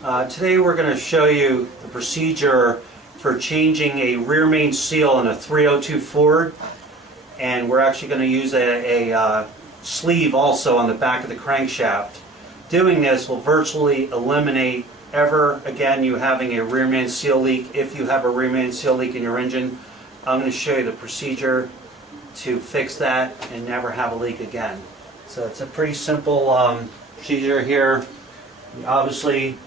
Today we're going to show you the procedure for changing a rear main seal in a 302 Ford, and we're actually going to use a sleeve also on the back of the crankshaft. Doing this will virtually eliminate ever again you having a rear main seal leak. If you have a rear main seal leak in your engine, I'm going to show you the procedure to fix that and never have a leak again. So it's a pretty simple procedure here. Obviously,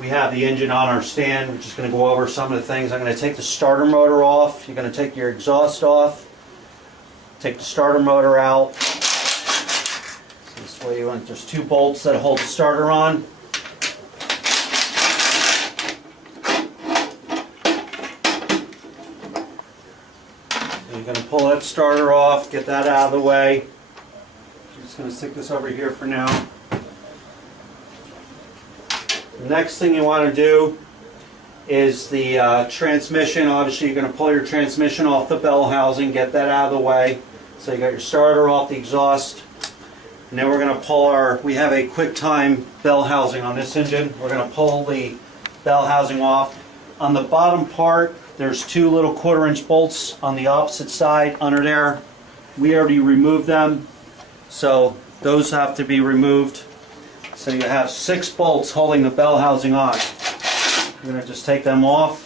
we have the engine on our stand. We're just going to go over some of the things. I'm going to take the starter motor off. You're going to take your exhaust off. Take the starter motor out. So this way you want, there's two bolts that hold the starter on. You're going to pull that starter off, get that out of the way. I'm just going to stick this over here for now. The next thing you want to do is the transmission. Obviously you're going to pull your transmission off the bell housing, get that out of the way. So you got your starter off the exhaust. And then we're going to pull we have a QuickTime bell housing on this engine. We're going to pull the bell housing off. On the bottom part, there's two little 1/4-inch bolts on the opposite side under there. We already removed them, so those have to be removed. So you have 6 bolts holding the bell housing on. You're going to just take them off.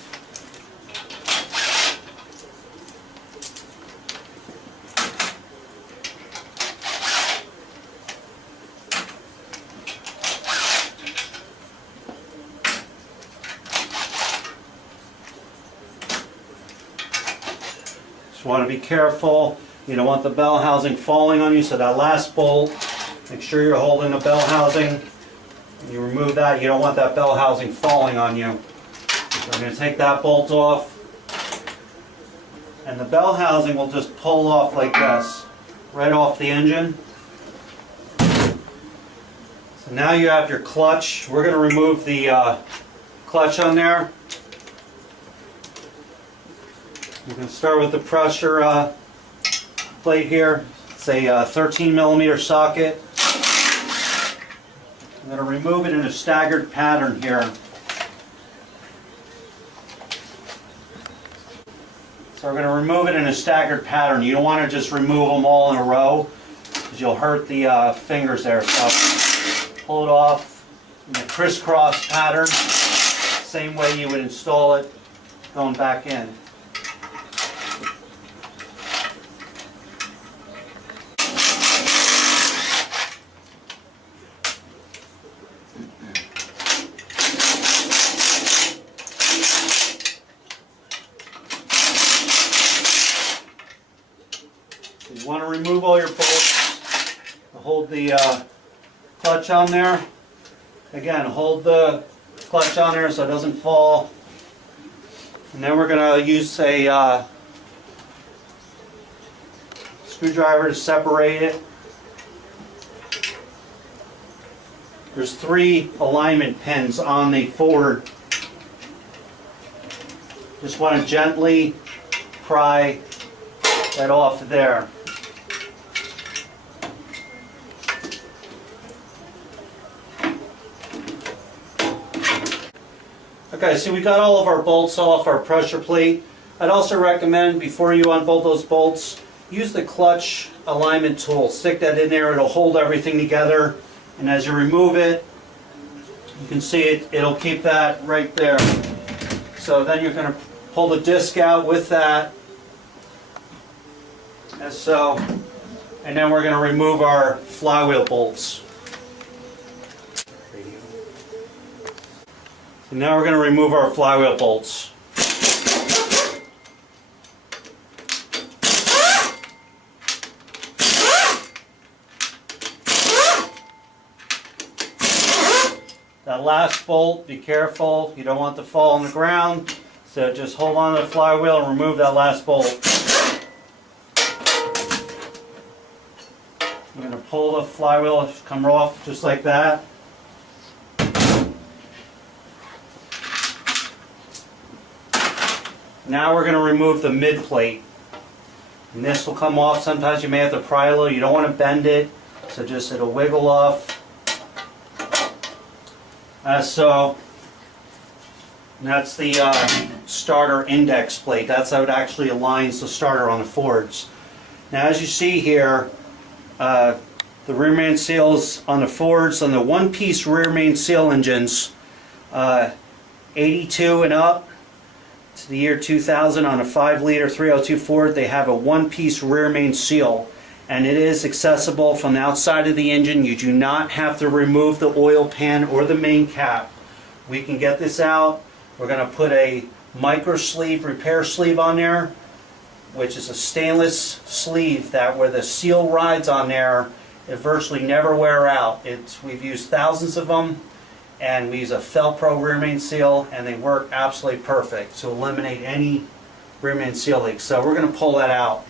Just want to be careful. You don't want the bell housing falling on you, so that last bolt, make sure you're holding the bell housing. When you remove that, you don't want that bell housing falling on you. So I'm going to take that bolt off. And the bell housing will just pull off like this, right off the engine. So now you have your clutch. We're going to remove the clutch on there. You can start with the pressure plate here. It's a 13mm socket. I'm going to remove it in a staggered pattern here. So we're going to remove it in a staggered pattern. You don't want to just remove them all in a row because you'll hurt the fingers there. So pull it off in a crisscross pattern, same way you would install it going back in. You want to remove all your bolts. Hold the clutch on there. Again, hold the clutch on there so it doesn't fall. And then we're going to use a screwdriver to separate it. There's 3 alignment pins on the Ford. Just want to gently pry that off there. Okay, so we got all of our bolts off our pressure plate. I'd also recommend before you unbolt those bolts, use the clutch alignment tool. Stick that in there, it'll hold everything together. And as you remove it, you can see it'll keep that right there. So then you're going to pull the disc out with that, as so. And then we're going to remove our flywheel bolts. So now we're going to remove our flywheel bolts. That last bolt, be careful, you don't want to fall on the ground, so just hold on to the flywheel and remove that last bolt. I'm going to pull the flywheel, come off just like that. Now we're going to remove the mid plate. And this will come off. Sometimes you may have to pry a little. You don't want to bend it, so just it'll wiggle off. as so. And that's the starter index plate. That's how it actually aligns the starter on the Fords. Now, as you see here, the rear main seals on the Fords, on the one-piece rear main seal engines, 82 and up to the year 2000 on a 5-liter 302 Ford, they have a one-piece rear main seal, and it is accessible from the outside of the engine. You do not have to remove the oil pan or the main cap. We can get this out. We're going to put a micro sleeve, repair sleeve on there, which is a stainless sleeve that where the seal rides on there, it virtually never wear out. We've used thousands of them, and we use a Felpro rear main seal, and they work absolutely perfect to eliminate any rear main seal leaks. So we're going to pull that out.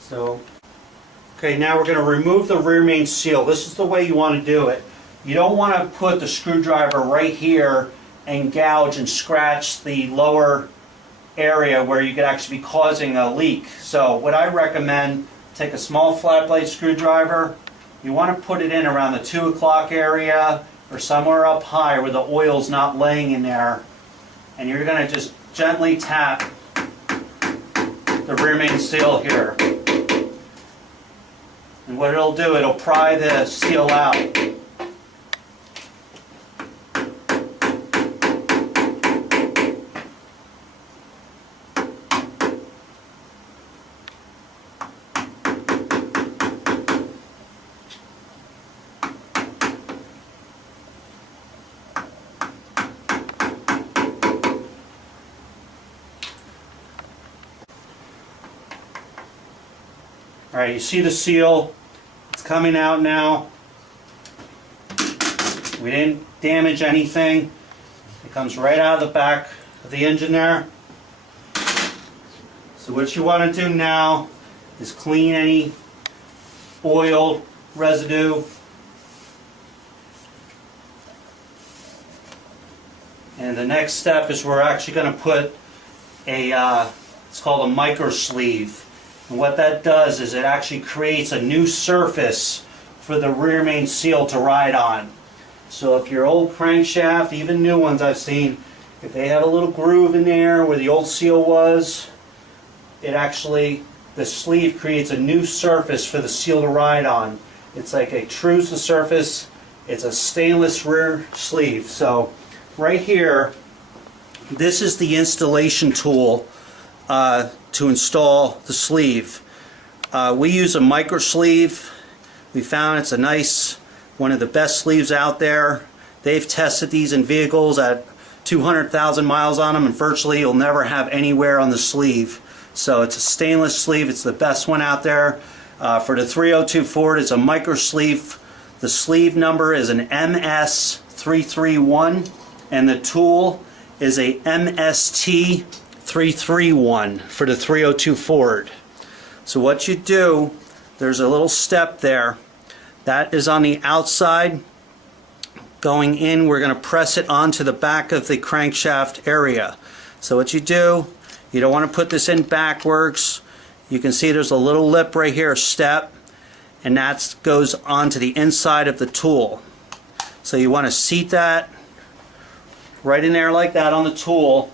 So, okay, now we're going to remove the rear main seal. This is the way you want to do it. You don't want to put the screwdriver right here and gouge and scratch the lower area where you could actually be causing a leak. So what I recommend, take a small flat blade screwdriver. You want to put it in around the 2 o'clock area or somewhere up high where the oil's not laying in there. And you're going to just gently tap the rear main seal here. And what it'll do, it'll pry the seal out. Alright, you see the seal, it's coming out now. We didn't damage anything. It comes right out of the back of the engine there. So what you want to do now is clean any oil residue. And the next step is we're actually going to put a, it's called a micro sleeve. And what that does is it actually creates a new surface for the rear main seal to ride on. So if your old crankshaft, even new ones I've seen, if they had a little groove in there where the old seal was, it actually, the sleeve creates a new surface for the seal to ride on. It's like a trues the surface. It's a stainless rear sleeve. So right here, this is the installation tool to install the sleeve. We use a micro sleeve. We found it's a nice, one of the best sleeves out there. They've tested these in vehicles at 200,000 miles on them, and virtually you'll never have any wear on the sleeve. So it's a stainless sleeve. It's the best one out there. For the 302 Ford, it's a micro sleeve. The sleeve number is an MS331, and the tool is a MST331 for the 302 Ford. So what you do, there's a little step there. That is on the outside. Going in, we're going to press it onto the back of the crankshaft area. So what you do, you don't want to put this in backwards. You can see there's a little lip right here, a step, and that goes onto the inside of the tool. So you want to seat that right in there like that on the tool.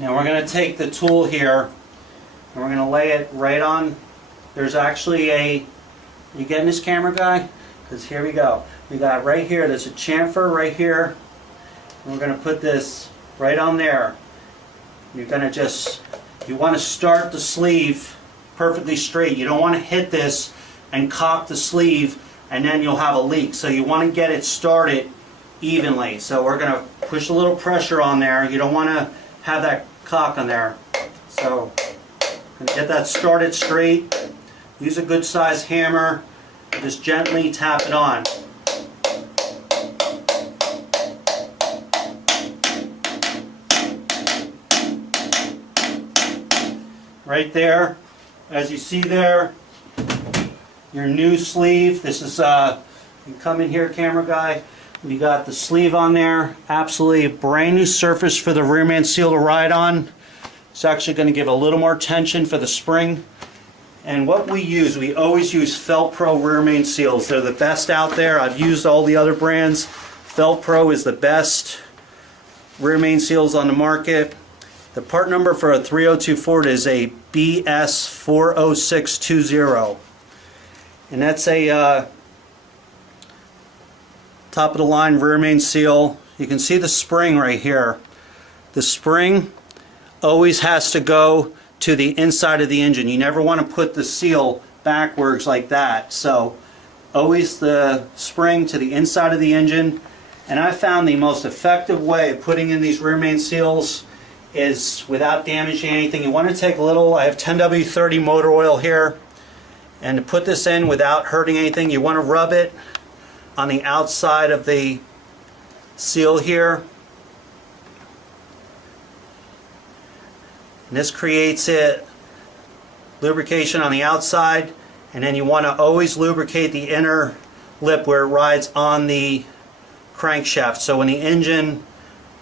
Now we're going to take the tool here and we're going to lay it right on. There's actually a, you getting this, camera guy? Because here we go. We got right here, there's a chamfer right here. And we're going to put this right on there. You're going to just, you want to start the sleeve perfectly straight. You don't want to hit this and cock the sleeve and then you'll have a leak. So you want to get it started evenly. So we're going to push a little pressure on there. You don't want to have that cock on there. So going to get that started straight. Use a good sized hammer. Just gently tap it on. Right there, as you see there, your new sleeve. This is, you come in here, camera guy. We got the sleeve on there. Absolutely a brand new surface for the rear man seal to ride on. It's actually going to give a little more tension for the spring And what we always use Fel-Pro rear main seals. They're the best out there. I've used all the other brands. Fel-Pro is the best rear main seals on the market. The part number for a 302 Ford is a BS40620. And that's a top of the line rear main seal. You can see the spring right here. The spring always has to go to the inside of the engine. You never want to put the seal backwards like that. So always the spring to the inside of the engine. And I found the most effective way of putting in these rear main seals is without damaging anything. You want to take a little, I have 10W30 motor oil here, and to put this in without hurting anything, you want to rub it on the outside of the seal here. And this creates lubrication on the outside, and then you want to always lubricate the inner lip where it rides on the crankshaft. So when the engine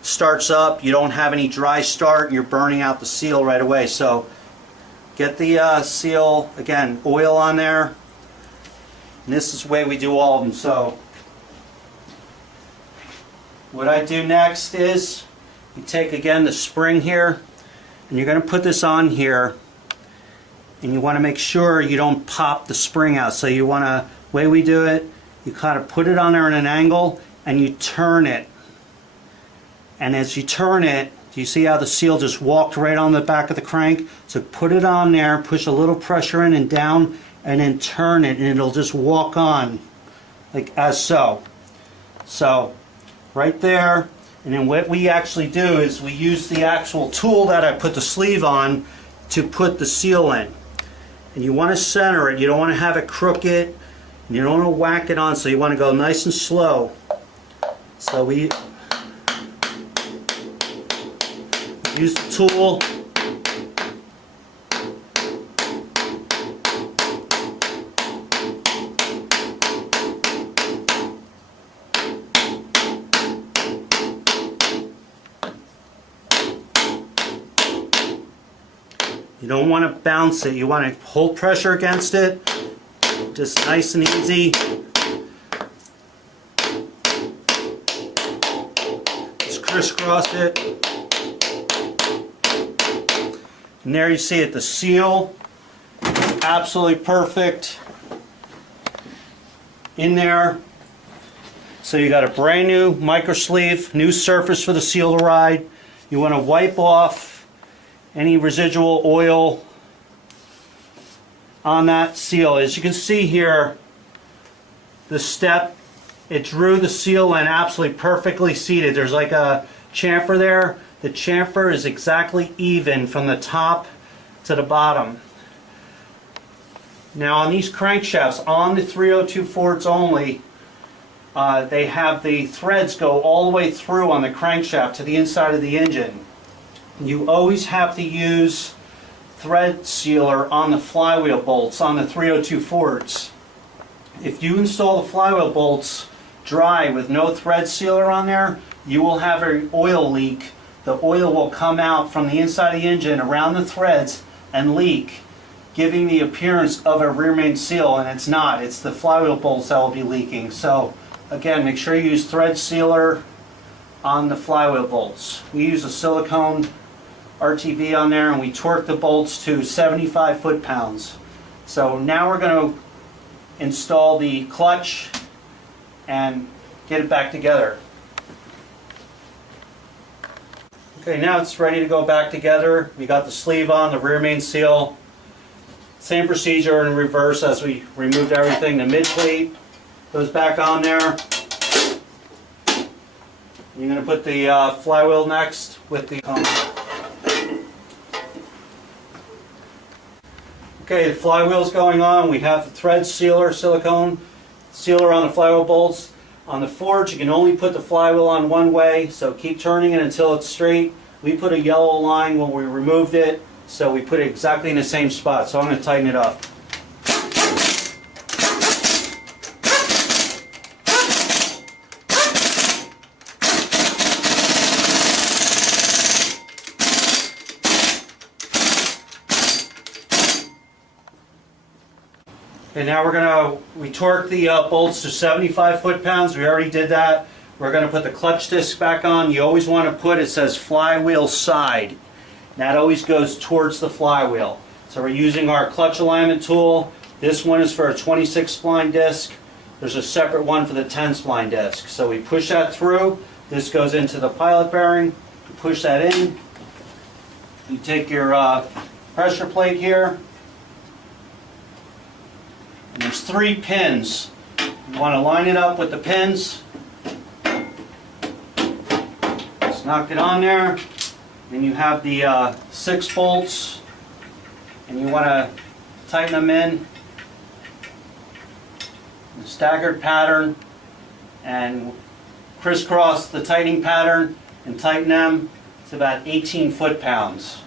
starts up, you don't have any dry start and you're burning out the seal right away. So get the seal, again, oil on there. And this is the way we do all of them. So what I do next is you take again the spring here, and you're going to put this on here, and you want to make sure you don't pop the spring out. So you want to, the way we do it, you kind of put it on there in an angle and you turn it. And as you turn it, do you see how the seal just walked right on the back of the crank? So put it on there, push a little pressure in and down, and then turn it, and it'll just walk on like as so. So right there. And then what we actually do is we use the actual tool that I put the sleeve on to put the seal in. And you want to center it. You don't want to have it crooked. And you don't want to whack it on, so you want to go nice and slow. So we use the tool. You don't want to bounce it. You want to hold pressure against it. Just nice and easy. Just crisscross it. And there you see it. The seal is absolutely perfect in there. So you got a brand new micro sleeve, new surface for the seal to ride. You want to wipe off any residual oil on that seal. As you can see here, the step, it drew the seal in absolutely perfectly seated. There's like a chamfer there. The chamfer is exactly even from the top to the bottom. Now on these crankshafts, on the 302 Fords only, they have the threads go all the way through on the crankshaft to the inside of the engine. You always have to use thread sealer on the flywheel bolts on the 302 Fords. If you install the flywheel bolts dry with no thread sealer on there, you will have an oil leak. The oil will come out from the inside of the engine around the threads and leak, giving the appearance of a rear main seal, and it's not. It's the flywheel bolts that will be leaking. So again, make sure you use thread sealer on the flywheel bolts. We use a silicone RTV on there, and we torque the bolts to 75 foot-pounds. So now we're going to install the clutch and get it back together. Okay, now it's ready to go back together. We got the sleeve on, the rear main seal. Same procedure in reverse as we removed everything. The mid plate goes back on there. You're going to put the flywheel next with the Okay, the flywheel's going on. We have the thread sealer, silicone sealer on the flywheel bolts. On the Fords, you can only put the flywheel on one way, so keep turning it until it's straight. We put a yellow line when we removed it, so we put it exactly in the same spot. So I'm going to tighten it up. And now we torque the bolts to 75 foot-pounds. We already did that. We're going to put the clutch disc back on. You always want to put, it says flywheel side. That always goes towards the flywheel. So we're using our clutch alignment tool. This one is for a 26 spline disc. There's a separate one for the 10 spline disc. So we push that through. This goes into the pilot bearing. You push that in. You take your pressure plate here. And there's 3 pins. You want to line it up with the pins. Just knock it on there. Then you have the 6 bolts, and you want to tighten them in a staggered pattern and crisscross the tightening pattern and tighten them. It's about 18 foot-pounds.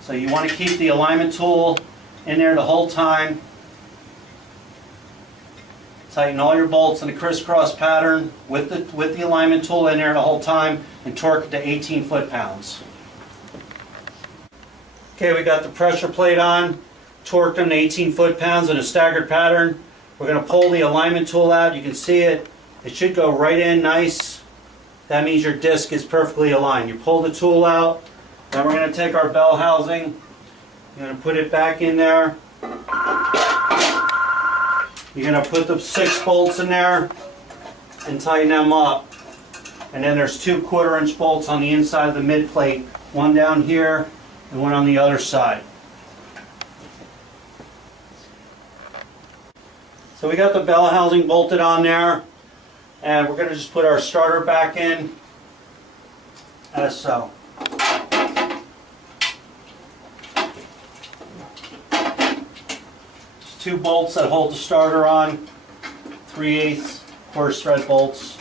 So you want to keep the alignment tool in there the whole time. Tighten all your bolts in a crisscross pattern with the alignment tool in there the whole time and torque it to 18 foot-pounds. Okay, we got the pressure plate on, torqued them to 18 foot-pounds in a staggered pattern. We're going to pull the alignment tool out. You can see it. It should go right in nice. That means your disc is perfectly aligned. You pull the tool out. Then we're going to take our bell housing. You're going to put it back in there. You're going to put the 6 bolts in there and tighten them up. And then there's 2 1/4-inch bolts on the inside of the mid plate. One down here and one on the other side. So we got the bell housing bolted on there. And we're going to just put our starter back in as so. There's 2 bolts that hold the starter on, 3/8 coarse thread bolts.